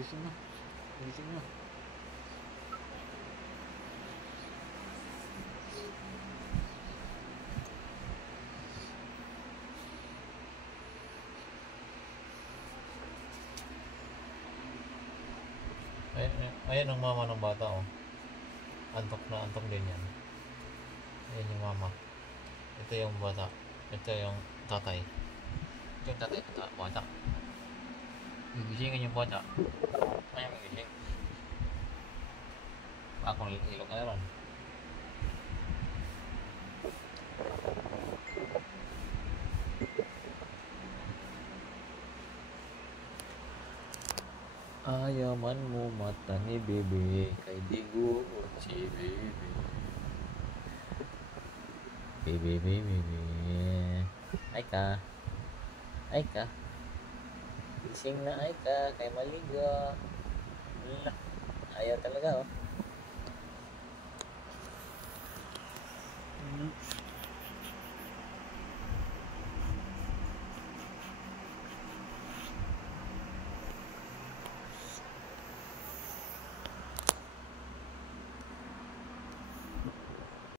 Gising na. Gising na. Ayan ang mama ng bata, oh. Antok na antok din yan. Ayan yung mama. Ito yung bata. Ito yung tatay. Ito yung tatay ng bata. Gigisingin yung bata. Ayan, gigising. Akong ilok na ron. Ayaman mo mata ni bebe, kay digo si bebe. Bebe, bebe, bebe. Ay ka. Ay ka. Gising na ay ka, kay maligo. Ayaw talaga, oh.